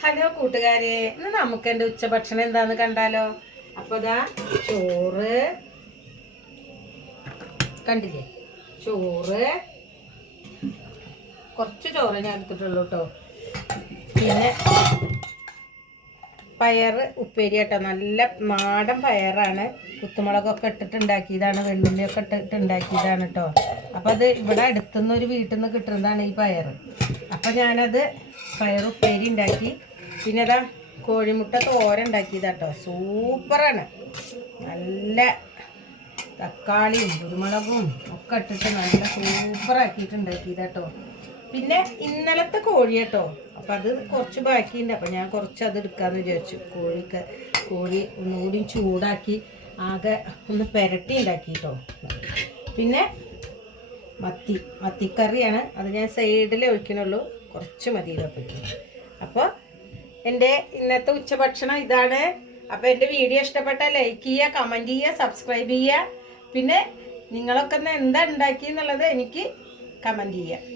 Hello കൂട്ടുകാരെ, ഇന്ന് നമുക്ക് എൻ്റെ ഉച്ചഭക്ഷണം എന്താന്ന് കണ്ടാലോ. അപ്പോൾ ഇതാ ചോറ് കണ്ടില്ലേ, ചോറ് കുറച്ച് ചോറ് ഞാൻ എടുത്തിട്ടുള്ളൂ കേട്ടോ. പിന്നെ പയർ ഉപ്പേരി കേട്ടോ, നല്ല നാടൻ പയറാണ്. കുത്തുമുളകൊക്കെ ഇട്ടിട്ടുണ്ടാക്കിയതാണ്, വെള്ളുള്ളിയൊക്കെ ഇട്ടിട്ടുണ്ടാക്കിയതാണ് കേട്ടോ. അപ്പോൾ അത് ഇവിടെ അടുത്തുനിന്ന് ഒരു വീട്ടിൽ നിന്ന് കിട്ടുന്നതാണ് ഈ പയർ. അപ്പോൾ ഞാനത് പയർ ഉപ്പേരി ഉണ്ടാക്കി. പിന്നെ അതാ കോഴിമുട്ട തോരൻ ഉണ്ടാക്കിയതാട്ടോ, സൂപ്പറാണ്. നല്ല തക്കാളിയും കുരുമുളകും ഒക്കെ ഇട്ടിട്ട് നല്ല സൂപ്പറാക്കിയിട്ട് ഉണ്ടാക്കിയതാട്ടോ. പിന്നെ ഇന്നലത്തെ കോഴി കേട്ടോ, അപ്പം അത് കുറച്ച് ബാക്കിയുണ്ട്. അപ്പം ഞാൻ കുറച്ച് അത് എടുക്കാമെന്ന് വിചാരിച്ചു. കോഴി ഒന്നുകൂടി ചൂടാക്കി ആകെ ഒന്ന് പെരട്ടി ഉണ്ടാക്കി കേട്ടോ. പിന്നെ മത്തിക്കറിയാണ്, അത് ഞാൻ സൈഡിൽ ഒഴിക്കണുള്ളൂ, കുറച്ച് മതിയല്ലോ അപ്പം. അപ്പോൾ എൻ്റെ ഇന്നത്തെ ഉച്ചഭക്ഷണം ഇതാണ്. അപ്പോൾ എൻ്റെ വീഡിയോ ഇഷ്ടപ്പെട്ടാൽ ലൈക്ക് ചെയ്യുക, കമൻറ്റ് ചെയ്യുക, സബ്സ്ക്രൈബ് ചെയ്യുക. പിന്നെ നിങ്ങളൊക്കെ എന്താ ഉണ്ടാക്കിയെന്നുള്ളത് എനിക്ക് കമൻറ്റ് ചെയ്യുക.